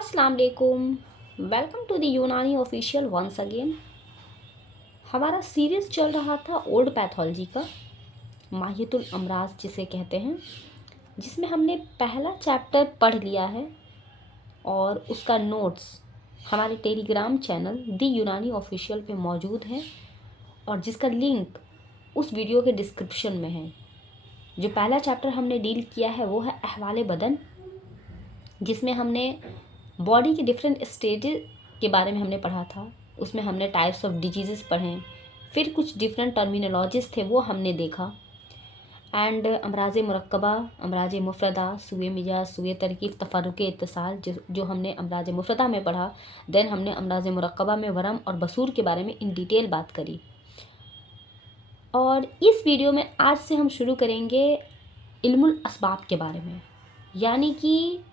अस्सलाम वालेकुम। Welcome to the यूनानी ऑफिशियल वंस अगेन। हमारा सीरीज़ चल रहा था ओल्ड पैथोलॉजी का, माहियतुल अमराज जिसे कहते हैं, जिसमें हमने पहला चैप्टर पढ़ लिया है और उसका नोट्स हमारे टेलीग्राम चैनल द यूनानी ऑफिशियल पे मौजूद है और जिसका लिंक उस वीडियो के डिस्क्रिप्शन में है। जो पहला चैप्टर हमने डील किया है वो है अहवाले बदन, जिसमें हमने बॉडी के डिफरेंट स्टेजेस के बारे में हमने पढ़ा था। उसमें हमने टाइप्स ऑफ डिजीज़ पढ़े, फिर कुछ डिफरेंट टर्मिनोलॉजीज थे वो हमने देखा। एंड अमराज मुरक्कबा, अमराज मुफरदा, सुए मिजाज, सुए तरकीब, तफरुक इत्तिसाल जो हमने अमराज मुफरदा में पढ़ा। देन हमने अमराज मुरक्कबा में वरम और बसूर के बारे में इन डिटेल बात करी। और इस वीडियो में आज से हम शुरू करेंगे इल्मुल अस्बाब के बारे में, यानी कि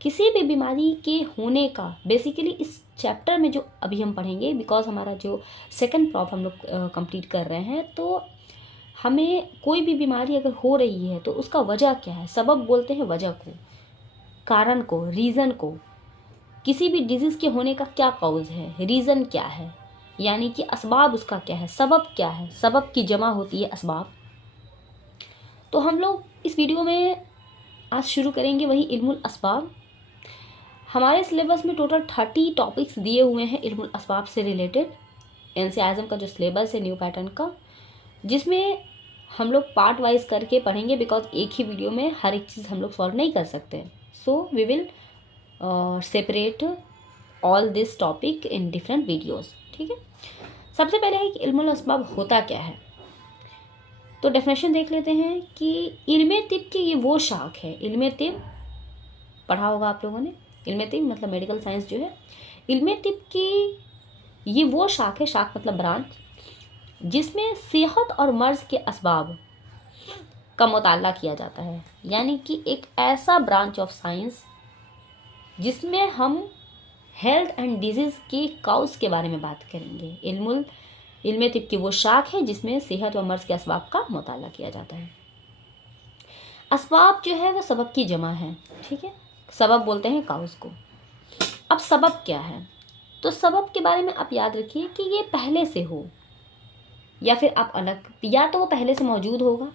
किसी भी बीमारी के होने का बेसिकली इस चैप्टर में जो अभी हम पढ़ेंगे, बिकॉज हमारा जो सेकंड प्रॉप हम लोग कंप्लीट कर रहे हैं, तो हमें कोई भी बीमारी अगर हो रही है तो उसका वजह क्या है, सबब बोलते हैं वजह को, कारण को, रीज़न को। किसी भी डिजीज़ के होने का क्या कॉज है, रीज़न क्या है, यानी कि असबाब उसका क्या है, सबब क्या है, सबब की जमा होती है असबाब। तो हम लोग इस वीडियो में आज शुरू करेंगे वही इल्मुल अस्बाब। हमारे सिलेबस में टोटल 30 टॉपिक्स दिए हुए हैं इल्मुल अस्बाब से रिलेटेड, एनसीई आज़म का जो सिलेबस है न्यू पैटर्न का, जिसमें हम लोग पार्ट वाइज करके पढ़ेंगे, बिकॉज एक ही वीडियो में हर एक चीज़ हम लोग सॉल्व नहीं कर सकते। So we will separate all this topic in different videos. ठीक है, सबसे पहले है कि इल्मुल अस्बाब होता क्या है। तो डेफिनेशन देख लेते हैं कि इल्मे तिब की ये वो शाख है, इल्मे तिब पढ़ा होगा आप लोगों ने, इल्मे तिब मतलब मेडिकल साइंस जो है, इल्मे तिब की ये वो शाख है, शाख मतलब ब्रांच, जिसमें सेहत और मर्ज के असबाब का मुताला किया जाता है। यानी कि एक ऐसा ब्रांच ऑफ साइंस जिसमें हम हेल्थ एंड डिजीज़ के काउज के बारे में बात करेंगे। इल्मे तिब की वो शाख है जिसमें सेहत व मर्ज के असबाब का मुताला किया जाता है। असबाब जो है वह सबब की जमा है। ठीक है, सबब बोलते हैं काउज को। अब सबब क्या है, तो सबब के बारे में आप याद रखिए कि ये पहले से हो या फिर आप अलग, या तो वो पहले से मौजूद होगा।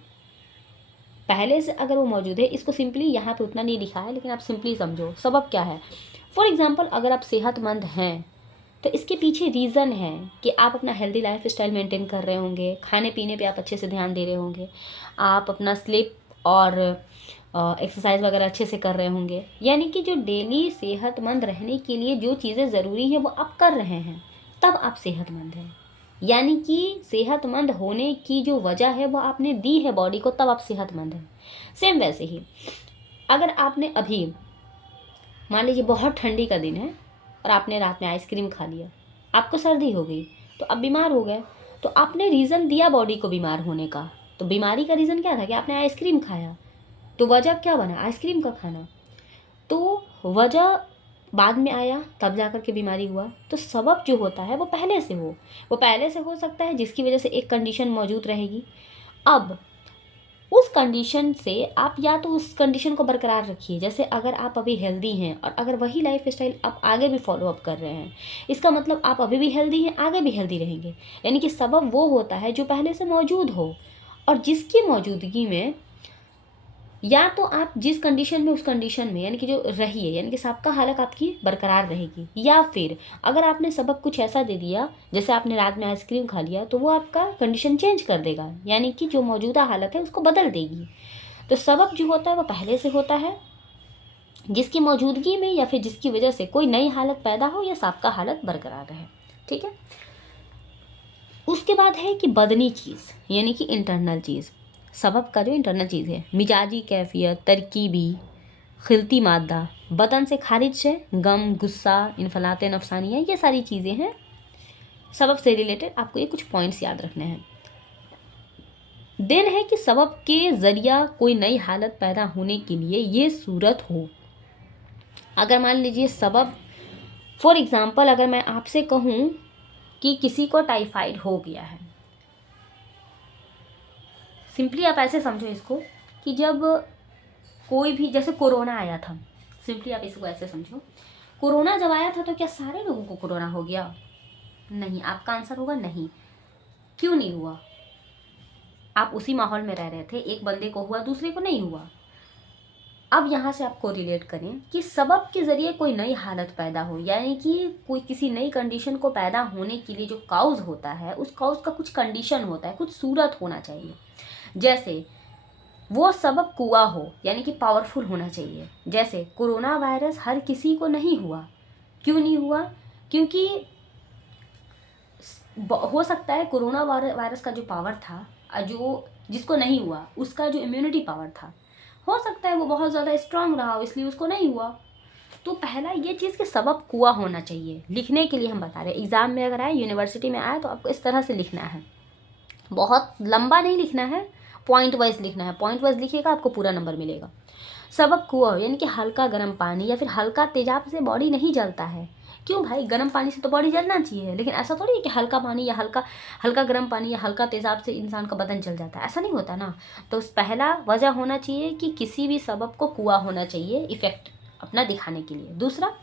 पहले से अगर वो मौजूद है, इसको सिंपली यहाँ पे उतना नहीं लिखा है लेकिन आप सिंपली समझो सबब क्या है। फॉर एग्जांपल, अगर आप सेहतमंद हैं तो इसके पीछे रीज़न है कि आप अपना हेल्दी लाइफ स्टाइल मेंटेन कर रहे होंगे, खाने पीने पे आप अच्छे से ध्यान दे रहे होंगे, आप अपना स्लीप और एक्सरसाइज वगैरह अच्छे से कर रहे होंगे। यानी कि जो डेली सेहतमंद रहने के लिए जो चीज़ें ज़रूरी हैं वो आप कर रहे हैं, तब आप सेहतमंद हैं। यानी कि सेहतमंद होने की जो वजह है वो आपने दी है बॉडी को, तब आप सेहतमंद हैं। सेम वैसे ही अगर आपने अभी मान लीजिए बहुत ठंडी का दिन है और आपने रात में आइसक्रीम खा लिया, आपको सर्दी हो गई तो आप बीमार हो गए, तो आपने रीज़न दिया बॉडी को बीमार होने का। तो बीमारी का रीज़न क्या था कि आपने आइसक्रीम खाया, तो वजह क्या बना, आइसक्रीम का खाना। तो वजह बाद में आया, तब जाकर के बीमारी हुआ। तो सबब जो होता है वो पहले से वो पहले से हो सकता है जिसकी वजह से एक कंडीशन मौजूद रहेगी। अब उस कंडीशन से आप या तो उस कंडीशन को बरकरार रखिए, जैसे अगर आप अभी हेल्दी हैं और अगर वही लाइफ स्टाइल आप आगे भी फॉलो अप कर रहे हैं, इसका मतलब आप अभी भी हेल्दी हैं, आगे भी हेल्दी रहेंगे। यानी कि सबब वो होता है जो पहले से मौजूद हो और जिसकी मौजूदगी में या तो आप जिस कंडीशन में उस कंडीशन में यानी कि जो रही है, यानी कि सबका हालत आपकी बरकरार रहेगी। या फिर अगर आपने सबक कुछ ऐसा दे दिया, जैसे आपने रात में आइसक्रीम खा लिया, तो वो आपका कंडीशन चेंज कर देगा, यानी कि जो मौजूदा हालत है उसको बदल देगी। तो सबक जो होता है वो पहले से होता है जिसकी मौजूदगी में या फिर जिसकी वजह से कोई नई हालत पैदा हो या सबका हालत बरकरार रहे। ठीक है, उसके बाद है कि बदनी चीज़ यानी कि इंटरनल चीज़। सबब का जो इंटरनल चीज़ है, मिजाजी कैफियत, तरकीबी खिलती मादा, बदन से खारिज है, गम, गुस्सा, इन्फलात नफसानिया, ये सारी चीज़ें हैं सबब से रिलेटेड। आपको ये कुछ पॉइंट्स याद रखने हैं। देन है कि सबब के ज़रिया कोई नई हालत पैदा होने के लिए ये सूरत हो। अगर मान लीजिए सबब, फॉर एग्ज़ाम्पल अगर मैं आपसे कहूँ कि किसी को टाइफाइड हो गया है, सिंपली आप ऐसे समझो इसको कि जब कोई भी, जैसे कोरोना आया था, सिंपली आप इसको ऐसे समझो कोरोना जब आया था तो क्या सारे लोगों को कोरोना हो गया? नहीं। आपका आंसर होगा नहीं। क्यों नहीं हुआ? आप उसी माहौल में रह रहे थे, एक बंदे को हुआ, दूसरे को नहीं हुआ। अब यहाँ से आपको रिलेट करें कि सबब के ज़रिए कोई नई हालत पैदा हो, यानी कि कोई किसी नई कंडीशन को पैदा होने के लिए जो काउज़ होता है, उस काउज़ का कुछ कंडीशन होता है, कुछ सूरत होना चाहिए। जैसे वो सबब कुआ हो, यानी कि पावरफुल होना चाहिए। जैसे कोरोना वायरस हर किसी को नहीं हुआ। क्यों नहीं हुआ? क्योंकि हो सकता है कोरोना वायरस का जो पावर था, जो जिसको नहीं हुआ, उसका जो इम्यूनिटी पावर था, हो सकता है वो बहुत ज़्यादा स्ट्रांग रहा हो, इसलिए उसको नहीं हुआ। तो पहला ये चीज़ कि सबब कुआ होना चाहिए। लिखने के लिए हम बता रहे हैं, एग्ज़ाम में अगर आए, यूनिवर्सिटी में आए, तो आपको इस तरह से लिखना है। बहुत लंबा नहीं लिखना है, पॉइंट वाइज लिखना है। पॉइंट वाइज लिखिएगा, आपको पूरा नंबर मिलेगा। सबब कुआ हो, यानी कि हल्का गर्म पानी या फिर हल्का तेजाब से बॉडी नहीं जलता है। क्यों भाई? गर्म पानी से तो बॉडी जलना चाहिए, लेकिन ऐसा थोड़ी है कि हल्का पानी या हल्का गर्म पानी या हल्का तेजाब से इंसान का बदन जल जाता है, ऐसा नहीं होता ना। तो पहला वजह होना चाहिए कि किसी भी सबब को कुआ होना चाहिए इफेक्ट अपना दिखाने के लिए। दूसरा,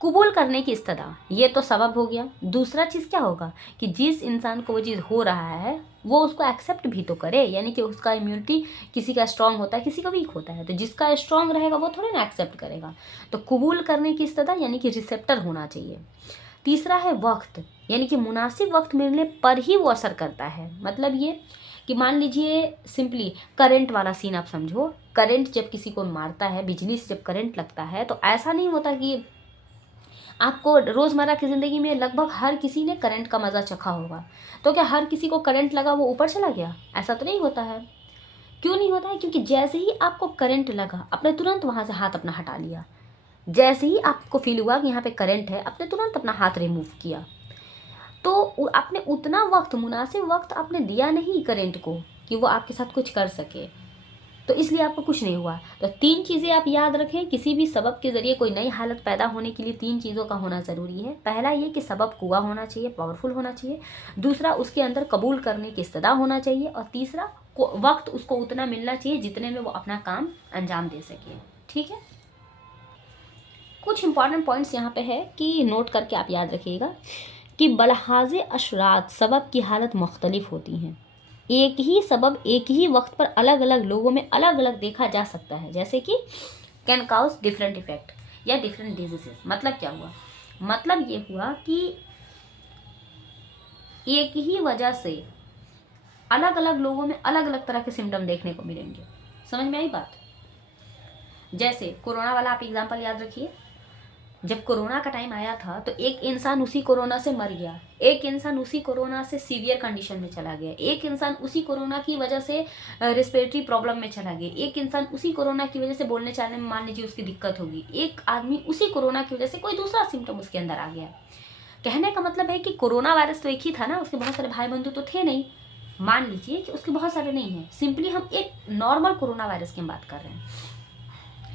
कबूल करने की इस्तदा, ये तो सबब हो गया। दूसरा चीज़ क्या होगा कि जिस इंसान को वो चीज़ हो रहा है वो उसको एक्सेप्ट भी तो करे, यानी कि उसका इम्यूनिटी किसी का स्ट्रांग होता है, किसी का वीक होता है, तो जिसका स्ट्रांग रहेगा वो थोड़े ना एक्सेप्ट करेगा। तो कबूल करने की इस्तदा यानी कि रिसेप्टर होना चाहिए। तीसरा है वक्त, यानी कि मुनासिब वक्त मिलने पर ही वो असर करता है। मतलब ये कि मान लीजिए सिंपली करंट वाला सीन आप समझो। करंट जब किसी को मारता है, बिजली से जब करंट लगता है, तो ऐसा नहीं होता कि आपको रोज़मर्रा की ज़िंदगी में लगभग हर किसी ने करंट का मज़ा चखा होगा। तो क्या हर किसी को करंट लगा वो ऊपर चला गया? ऐसा तो नहीं होता है। क्यों नहीं होता है? क्योंकि जैसे ही आपको करंट लगा, आपने तुरंत वहाँ से हाथ अपना हटा लिया। जैसे ही आपको फील हुआ कि यहाँ पे करंट है, आपने तुरंत अपना हाथ रिमूव किया। तो आपने उतना वक्त, मुनासिब वक्त आपने दिया नहीं करंट को कि वो आपके साथ कुछ कर सके, तो इसलिए आपको कुछ नहीं हुआ। तो 3 चीज़ें आप याद रखें, किसी भी सबब के ज़रिए कोई नई हालत पैदा होने के लिए 3 चीज़ों का होना ज़रूरी है। पहला ये कि सबब कुआ होना चाहिए, पावरफुल होना चाहिए। दूसरा, उसके अंदर कबूल करने की इस्तदा होना चाहिए। और तीसरा, वक्त उसको उतना मिलना चाहिए जितने में वो अपना काम अंजाम दे सके। ठीक है, कुछ इंपॉर्टेंट पॉइंट्स यहाँ पे है कि नोट करके आप याद रखिएगा कि बलहाज़ अशरात सबब की हालत मुख्तलिफ होती हैं। एक ही सबब एक ही वक्त पर अलग अलग लोगों में अलग अलग देखा जा सकता है, जैसे कि कैन काउज डिफरेंट इफेक्ट या डिफरेंट डिजीजेस। मतलब क्या हुआ? मतलब ये हुआ कि एक ही वजह से अलग अलग लोगों में अलग अलग तरह के सिम्टम देखने को मिलेंगे। समझ में आई बात? जैसे कोरोना वाला आप एग्जाम्पल याद रखिए। जब कोरोना का टाइम आया था तो एक इंसान उसी कोरोना से मर गया, एक इंसान उसी कोरोना से सीवियर कंडीशन में चला गया, एक इंसान उसी कोरोना की वजह से रेस्पिरेटरी प्रॉब्लम में चला गया, एक इंसान उसी कोरोना की वजह से बोलने चालने में मान लीजिए उसकी दिक्कत होगी, एक आदमी उसी कोरोना की वजह से कोई दूसरा सिम्टम उसके अंदर आ गया। कहने का मतलब है कि कोरोना वायरस तो एक ही था ना, उसके बहुत सारे भाई बंधु तो थे नहीं। मान लीजिए कि उसके बहुत सारे नहीं हैं, सिंपली हम एक नॉर्मल कोरोना वायरस की बात कर रहे हैं।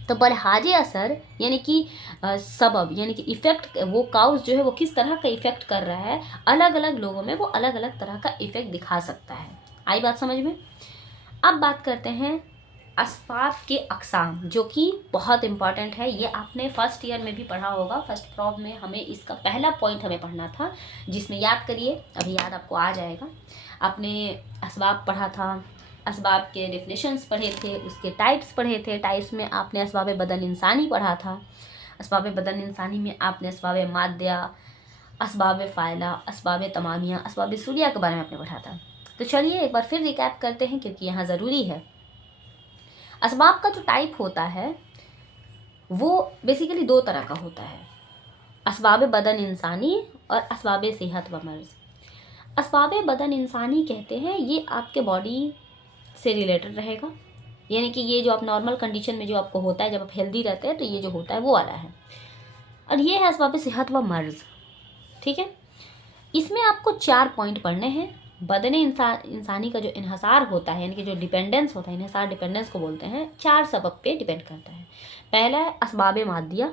तो बलहाजे असर यानी कि सबब यानी कि इफ़ेक्ट, वो काउज जो है वो किस तरह का इफ़ेक्ट कर रहा है, अलग अलग लोगों में वो अलग अलग तरह का इफ़ेक्ट दिखा सकता है। आई बात समझ में? अब बात करते हैं असबाब के अक़साम, जो कि बहुत इंपॉर्टेंट है। ये आपने फर्स्ट ईयर में भी पढ़ा होगा। फर्स्ट प्रॉब में हमें इसका पहला पॉइंट हमें पढ़ना था, जिसमें याद करिए, अभी याद आपको आ जाएगा। आपने असबाब पढ़ा था, असबाब के डेफिनेशंस पढ़े थे, उसके टाइप्स पढ़े थे। टाइप्स में आपने असबाब बदन इंसानी पढ़ा था। असबाब बदन इंसानी में आपने असबाब माद्या, असबाब फ़ाइला, असबाब तमामिया, असबाब सूरिया के बारे में आपने पढ़ा था। तो चलिए एक बार फिर रिकैप करते हैं, क्योंकि यहाँ ज़रूरी है। असबाब का जो टाइप होता है वो बेसिकली 2 तरह का होता है, असबाब बदन इंसानी और असबाब सेहत व मर्ज़। असबाब बदन इंसानी कहते हैं ये आपके बॉडी से रिलेटेड रहेगा, यानी कि ये जो आप नॉर्मल कंडीशन में जो आपको होता है, जब आप हेल्दी रहते हैं तो ये जो होता है वो वाला है। और ये है असबाब सेहत व मर्ज़। ठीक है, इसमें आपको 4 पॉइंट पढ़ने हैं। बदन इंसानी का जो इन्हसार होता है, यानी कि जो डिपेंडेंस होता है, इन्हसार डिपेंडेंस को बोलते हैं, 4 सबब पे डिपेंड करता है। पहला है असबाब मादिया,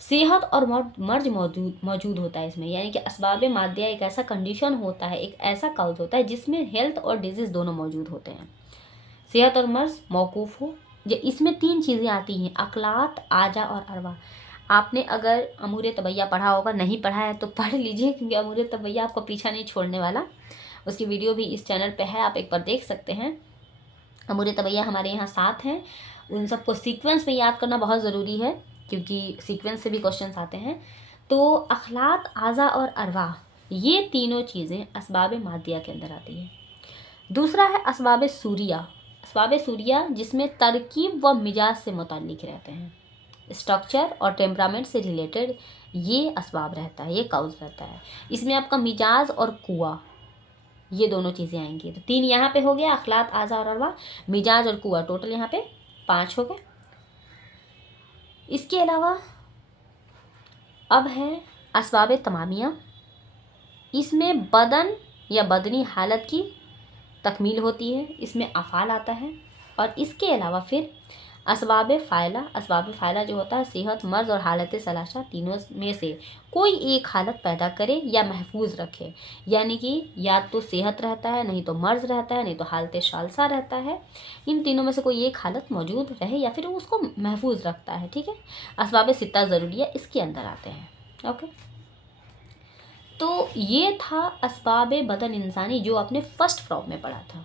सेहत और मर्ज मौजूद होता है इसमें, यानी कि असबाब मादिया एक ऐसा कंडीशन होता है, एक ऐसा काउज होता है जिसमें हेल्थ और डिजीज़ दोनों मौजूद होते हैं। सेहत और मर्ज मौकूफ़ हो, जो इसमें 3 चीज़ें आती हैं, अकलात, आजा और अरवा। आपने अगर अमूरे तबैया पढ़ा होगा, नहीं पढ़ा है तो पढ़ लीजिए, क्योंकि अमूरे तबैया आपको पीछा नहीं छोड़ने वाला। उसकी वीडियो भी इस चैनल पे है, आप एक बार देख सकते हैं। अमूरे तबैया हमारे यहाँ 7 हैं, उन सबको सीक्वेंस में याद करना बहुत ज़रूरी है, क्योंकि सीक्वेंस से भी क्वेश्चंस आते हैं। तो अखलात, आज़ा और अरवाह, ये तीनों चीज़ें असबाब मादिया के अंदर आती है। दूसरा है असबाब सूरिया। असबाब सूरिया जिसमें तरकीब व मिजाज से मुताल्लिक रहते हैं, स्ट्रक्चर और टेम्परामेंट से रिलेटेड ये असबाब रहता है, ये काउज रहता है। इसमें आपका मिजाज और कुआ, ये दोनों चीज़ें आएंगी। तो 3 यहाँ पे हो गया, अखलात, आज़ा और अरवा, मिजाज और कुआ, टोटल यहाँ पे 5 हो गए। इसके अलावा अब है असबाब तमामिया। इसमें बदन या बदनी हालत की तकमील होती है, इसमें अफ़ाल आता है। और इसके अलावा फिर असबाब फ़ाइला। असबाब फ़ाइला जो होता है सेहत, मर्ज़ और हालत सलाशा, तीनों में से कोई एक हालत पैदा करे या महफूज रखे, यानी कि या तो सेहत रहता है, नहीं तो मर्ज़ रहता है, नहीं तो हालत शालसा रहता है। इन तीनों में से कोई एक हालत मौजूद रहे या फिर उसको महफूज रखता है, ठीक है। असबाब सित्ता ज़रूरी है, इसके अंदर आते हैं। ओके, तो ये था असबाब बदन इंसानी जो आपने फर्स्ट प्रॉब में पढ़ा था।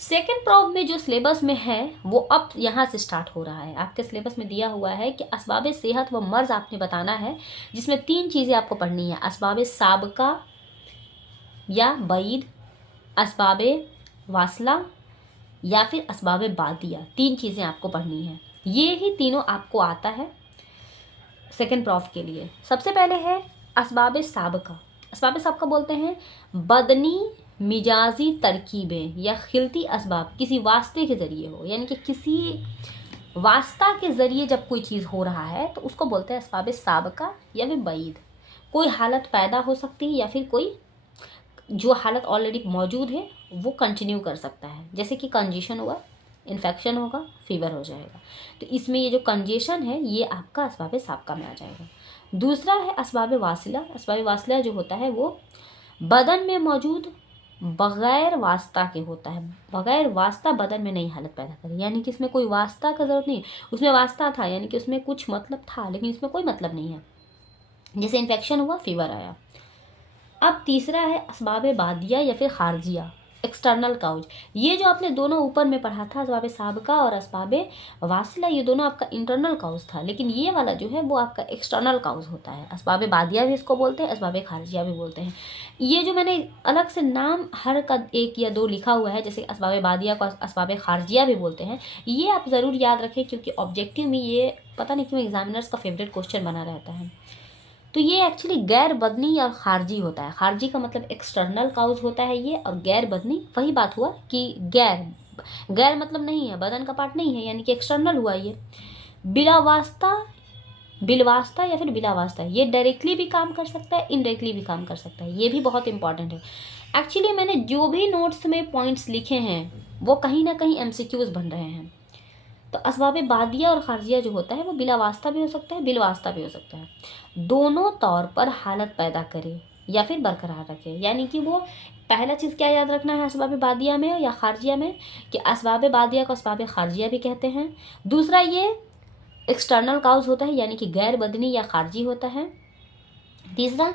सेकेंड प्रॉब में जो सिलेबस में है वो अब यहाँ से स्टार्ट हो रहा है। आपके सिलेबस में दिया हुआ है कि असबाब सेहत व मर्ज़ आपने बताना है, जिसमें 3 चीज़ें आपको पढ़नी है, असबाब साबका या बईद, असबाब वासला या फिर असबाब बादिया। 3 चीज़ें आपको पढ़नी है, ये ही तीनों आपको आता है सेकेंड प्रॉब के लिए। सबसे पहले है असबाब साबका। असबाब साबका बोलते हैं बदनी मिजाजी तरकीबें या खिलती असबाब किसी वास्ते के ज़रिए हो, यानी कि किसी वास्ता के ज़रिए जब कोई चीज़ हो रहा है तो उसको बोलते हैं असबाब साबका या फिर बईद। कोई हालत पैदा हो सकती है या फिर कोई जो हालत ऑलरेडी मौजूद है वो कंटिन्यू कर सकता है, जैसे कि कंजेशन हुआ, इन्फेक्शन होगा, फीवर हो जाएगा। तो इसमें ये जो कंजेशन है ये आपका असबाब साबका में आ जाएगा। दूसरा है असबाब वासिला। असबाब वासिला जो होता है वो बदन में मौजूद बग़ैर वास्ता के होता है, बग़ैर वास्ता बदन में नई हालत पैदा करे, यानी कि इसमें कोई वास्ता का ज़रूरत नहीं, उसमें वास्ता था यानी कि उसमें कुछ मतलब था लेकिन इसमें कोई मतलब नहीं है, जैसे इन्फेक्शन हुआ, फीवर आया। अब तीसरा है असबाब बादिया या फिर खारजिया, एक्सटर्नल काउज। ये जो आपने दोनों ऊपर में पढ़ा था असबाब साबका और असबाब वासिला, ये दोनों आपका इंटरनल काउज था, लेकिन ये वाला जो है वो आपका एक्सटर्नल काउज होता है। असबाब बादिया भी इसको बोलते हैं, असबाब खारजिया भी बोलते हैं। ये जो मैंने अलग से नाम हर का 1 या 2 लिखा हुआ है, जैसे असबाब बादिया को असबाब खारजिया भी बोलते हैं, ये आप ज़रूर याद रखें, क्योंकि ऑब्जेक्टिव में ये पता नहीं क्यों एग्जामिनर्स का फेवरेट क्वेश्चन बना रहता है। तो ये एक्चुअली गैर बदनी और खारजी होता है। खारजी का मतलब एक्सटर्नल काउज होता है ये, और गैर बदनी वही बात हुआ कि गैर मतलब नहीं है, बदन का पार्ट नहीं है, यानी कि एक्सटर्नल हुआ ये। बिला वास्ता, बिलवास्ता या फिर बिला वास्ता, ये डायरेक्टली भी काम कर सकता है, इनडायरेक्टली भी काम कर सकता है, ये भी बहुत इंपॉर्टेंट है। एक्चुअली मैंने जो भी नोट्स में पॉइंट्स लिखे हैं वो कहीं ना कहीं MCQs बन रहे हैं। तो असबाब बादिया और खारजिया जो होता है वो बिला वास्ता भी हो सकता है, बिल वास्ता भी हो सकता है। दोनों तौर पर हालत पैदा करे या फिर बरकरार रखे, यानी कि वो पहला चीज़ क्या याद रखना है असबाब बादिया में या खारजिया में, कि असबाब बादिया को असबाब खारजिया भी कहते हैं। दूसरा ये एक्सटर्नल काउज होता है, यानी कि गैर बदनी या खारजी होता है। तीसरा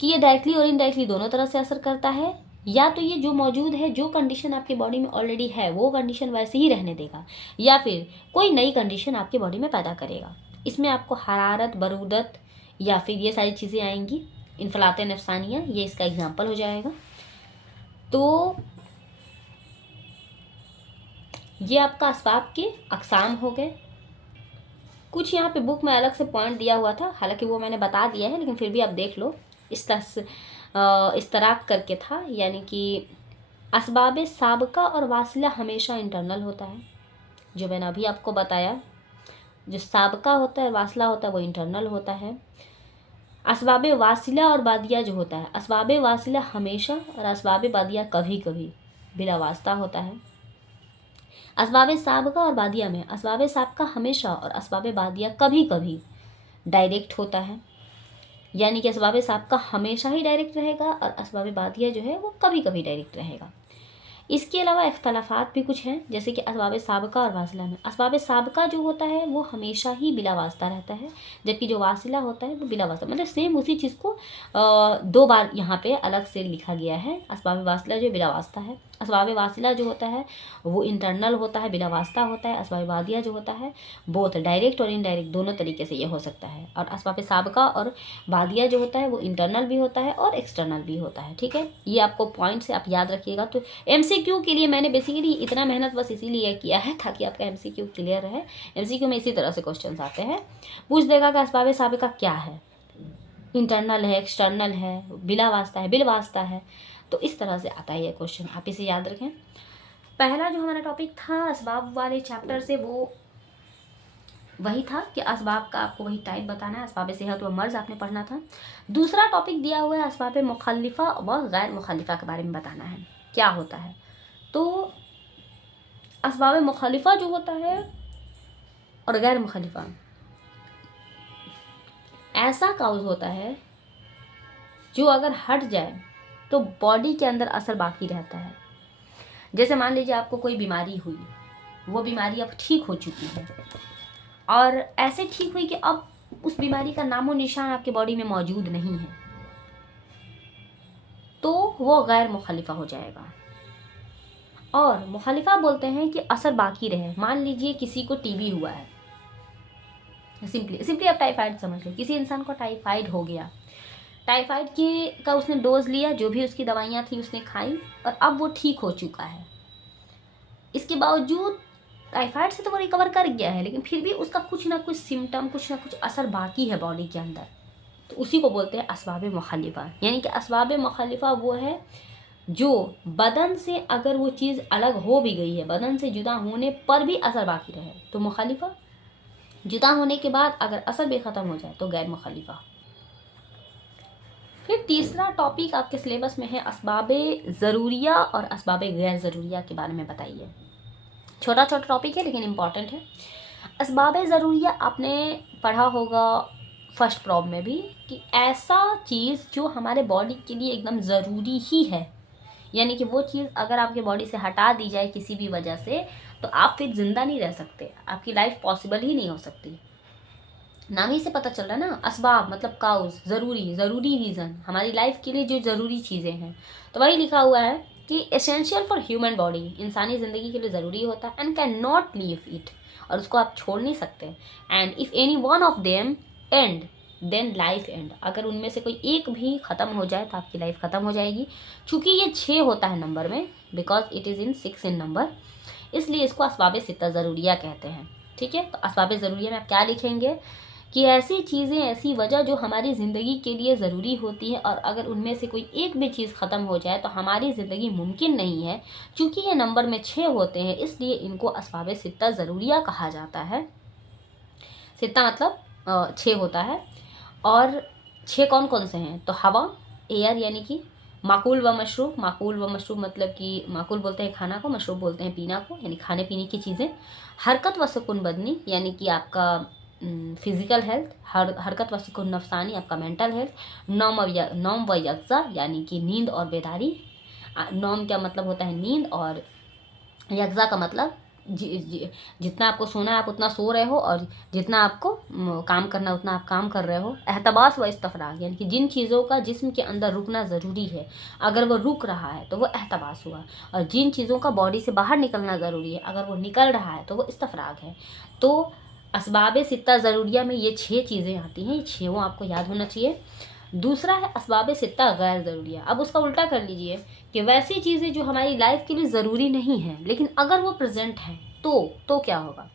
कि ये डायरेक्टली और इनडायरेक्टली दोनों तरह से असर करता है, या तो ये जो मौजूद है, जो कंडीशन आपकी बॉडी में ऑलरेडी है वो कंडीशन वैसे ही रहने देगा, या फिर कोई नई कंडीशन आपकी बॉडी में पैदा करेगा। इसमें आपको हरारत, बरूदत या फिर ये सारी चीज़ें आएंगी, इन्फलात नफसानिया, ये इसका एग्जाम्पल हो जाएगा। तो ये आपका असबाब के अक़साम हो गए। कुछ यहाँ पे बुक में अलग से पॉइंट दिया हुआ था, हालांकि वो मैंने बता दिया है, लेकिन फिर भी आप देख लो। इस तरह करके था, यानी कि असबाब साबका और वासिला हमेशा इंटरनल होता है, जो मैंने अभी आपको बताया। जो साबका होता है, वासिला होता है, वो इंटरनल होता है। असबाब वासिला और बादिया जो होता है, असबाब वासिला हमेशा और असबाब बादिया कभी कभी बिला वास्ता होता है। असबाब साबका और बादिया में असबाब साबका हमेशा और असबाब बादिया कभी कभी डायरेक्ट होता है, यानी कि असबाब साबका हमेशा ही डायरेक्ट रहेगा और असबाब बादिया जो है वो कभी कभी डायरेक्ट रहेगा। इसके अलावा इख्तलाफात भी कुछ हैं, जैसे कि असबाब साबिका और वासिला में। असबाब साबिका जो होता है वो हमेशा ही बिला वास्ता रहता है, जबकि जो वासिला होता है वो बिला वास्ता, मतलब सेम उसी चीज़ को दो बार यहाँ पे अलग से लिखा गया है। असबाब वासिला जो बिला वास्ता है, असबाब वासिला जो होता है वो इंटरनल होता है, बिला वास्ता होता है। असबाब वादिया जो होता है बोथ डायरेक्ट और इनडायरेक्ट दोनों तरीके से ये हो सकता है। और असबाब साबिका और वादिया जो होता है वो इंटरनल भी होता है और एक्सटर्नल भी होता है। ठीक है, ये आपको पॉइंट से आप याद रखिएगा। तो MCQ के लिए मैंने बेसिकली इतना मेहनत बस इसीलिए किया है ताकि आपका MCQ क्लियर रहे। MCQ में इसी तरह से क्वेश्चन आते हैं, पूछ देगा कि असबाब साबिका क्या है, इंटरनल है, एक्सटर्नल है, बिला वास्ता है, बिल वास्ता है। तो इस तरह से आता है ये क्वेश्चन, आप इसे याद रखें। पहला जो हमारा टॉपिक था असबाब वाले चैप्टर से वो वही था कि असबाब का आपको वही टाइप बताना है, असबाब सेहत व मर्ज आपने पढ़ना था। दूसरा टॉपिक दिया हुआ है असबाब मुखल्लिफा व गैर मुखल्लिफा के बारे में बताना है, क्या होता है। तो असबाब मुखल्लिफा जो होता है और गैर मुखल्लिफा, ऐसा काउज होता है जो अगर हट जाए तो बॉडी के अंदर असर बाकी रहता है। जैसे मान लीजिए आपको कोई बीमारी हुई, वो बीमारी अब ठीक हो चुकी है और ऐसे ठीक हुई कि अब उस बीमारी का नामो निशान आपके बॉडी में मौजूद नहीं है, तो वो गैर मुखल्लिफा हो जाएगा। और मुखल्लिफा बोलते हैं कि असर बाकी रहे। मान लीजिए किसी को टीबी हुआ है, सिंपली आप टाइफाइड समझ लो, किसी इंसान को टाइफाइड हो गया, टाइफाइड का उसने डोज लिया, जो भी उसकी दवाइयाँ थी उसने खाई और अब वो ठीक हो चुका है। इसके बावजूद टाइफाइड से तो वो रिकवर कर गया है, लेकिन फिर भी उसका कुछ ना कुछ सिम्टम, कुछ ना कुछ असर बाकी है बॉडी के अंदर, तो उसी को बोलते हैं असबाब मुखल्लिफा। यानी कि असबाब मुखल्लिफा वो है जो बदन से अगर वो चीज़ अलग हो भी गई है, बदन से जुदा होने पर भी असर बाकी रहे तो मुखल्लिफा, जुदा होने के बाद अगर असर भी ख़त्म हो जाए तो गैर मुखल्लिफा। फिर तीसरा टॉपिक आपके सिलेबस में है असबाब ज़रूरिया और असबाब गैर ज़रूरिया के बारे में बताइए। छोटा छोटा टॉपिक है लेकिन इम्पॉर्टेंट है। असबाब ज़रूरिया आपने पढ़ा होगा फर्स्ट प्रॉब में भी कि ऐसा चीज़ जो हमारे बॉडी के लिए एकदम ज़रूरी ही है, यानी कि वो चीज़ अगर आपके बॉडी से हटा दी जाए किसी भी वजह से तो आप फिर ज़िंदा नहीं रह सकते, आपकी लाइफ पॉसिबल ही नहीं हो सकती। नाम ही से पता चल रहा है ना, असबाब मतलब काउज, ज़रूरी रीज़न, हमारी लाइफ के लिए जो ज़रूरी चीज़ें हैं। तो वही लिखा हुआ है कि एसेंशियल फॉर ह्यूमन बॉडी, इंसानी ज़िंदगी के लिए ज़रूरी होता है, and can not leave it, और उसको आप छोड़ नहीं सकते। And if any one of them and then life and, अगर उनमें से कोई एक भी ख़त्म हो जाए तो आपकी लाइफ ख़त्म हो जाएगी। चूँकि ये 6 होता है नंबर में, because it is in 6 in number, इसलिए इसको असबाब सित्ता ज़रूरिया कहते हैं। ठीक है, तो असबाब ज़रूरिया में आप क्या लिखेंगे कि ऐसी चीज़ें, ऐसी वजह जो हमारी ज़िंदगी के लिए ज़रूरी होती है और अगर उनमें से कोई एक भी चीज़ ख़त्म हो जाए तो हमारी ज़िंदगी मुमकिन नहीं है। चूँकि ये नंबर में 6 होते हैं इसलिए इनको असबाब सित्ता ज़रूरिया कहा जाता है। सित्ता मतलब 6 होता है, और 6 कौन कौन से हैं, तो हवा, एयर, यानी कि माकूल व मशरूब। माकूल व मशरूब मतलब कि माकूल बोलते हैं खाना को, मशरूब बोलते हैं पीना को, यानी खाने पीने की चीज़ें। हरकत व सुकून बदनी, यानी कि आपका फिज़िकल हेल्थ, हरकत व सुकून नफसानी, आपका मेंटल हेल्थ। नौम व यकज़ा, यानी कि नींद और बेदारी। नौम का मतलब होता है नींद, और यकज़ा का मतलब जितना आपको सोना है आप उतना सो रहे हो, और जितना आपको काम करना उतना आप काम कर रहे हो। एहतबास व इस्तफराग, यानी कि जिन चीज़ों का जिस्म के अंदर रुकना ज़रूरी है अगर वो रुक रहा है तो वो एहतबास हुआ, और जिन चीज़ों का बॉडी से बाहर निकलना ज़रूरी है अगर वो निकल रहा है तो वो इस्तफराग है। तो असबाब सित्ता ज़रूरिया में ये 6 चीज़ें आती हैं, ये 6 आपको याद होना चाहिए। दूसरा है असबाब सित्ता गैर ज़रूरिया। अब उसका उल्टा कर लीजिए कि वैसी चीज़ें जो हमारी लाइफ के लिए ज़रूरी नहीं है लेकिन अगर वो प्रेजेंट है तो क्या होगा।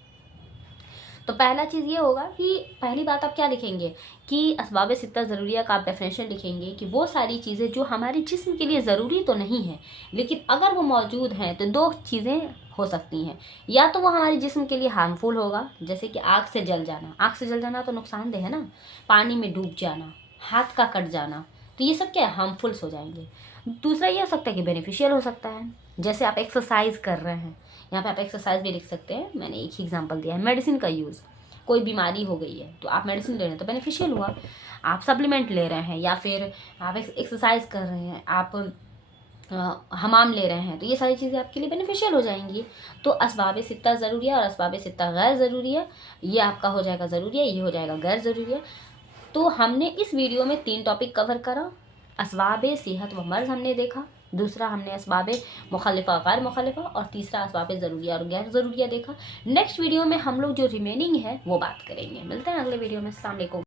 तो पहला चीज़ ये होगा कि पहली बात आप क्या लिखेंगे कि असबाब सित्ता ज़रूरिया का आप डेफिनेशन लिखेंगे कि वो सारी चीज़ें जो हमारे जिस्म के लिए ज़रूरी तो नहीं है लेकिन अगर वो मौजूद हैं तो 2 चीज़ें हो सकती हैं। या तो वो हमारे जिस्म के लिए हार्मफुल होगा, जैसे कि आग से जल जाना। आग से जल जाना तो नुकसानदेह है ना, पानी में डूब जाना, हाथ का कट जाना, तो ये सब क्या है, हार्मफुल्स हो जाएंगे। दूसरा ये हो सकता है कि बेनिफिशियल हो सकता है, जैसे आप एक्सरसाइज कर रहे हैं, यहाँ पे आप एक्सरसाइज भी लिख सकते हैं, मैंने एक ही एग्जांपल दिया है। मेडिसिन का यूज़, कोई बीमारी हो गई है तो आप मेडिसिन ले रहे हैं तो बेनिफिशियल हुआ। आप सप्लीमेंट ले रहे हैं या फिर आप एक्सरसाइज कर रहे हैं, आप हमाम ले रहे हैं, तो ये सारी चीज़ें आपके लिए बेनिफिशियल हो जाएंगी। तो असबाब सित्ता ज़रूरी है और असबाब सित्ता गैर ज़रूरी है। ये आपका हो जाएगा ज़रूरी है, ये हो जाएगा गैर ज़रूरी है। तो हमने इस वीडियो में 3 टॉपिक कवर करा। असबाब सेहत व मर्ज़ हमने देखा, दूसरा हमने असबाब मुखालिफा गैर मुखालिफा, और तीसरा असबाब ज़रूरिया और गैर ज़रूरिया देखा। नेक्स्ट वीडियो में हम लोग जो रिमेनिंग है वो बात करेंगे। मिलते हैं अगले वीडियो में। अस्सलाम वालेकुम।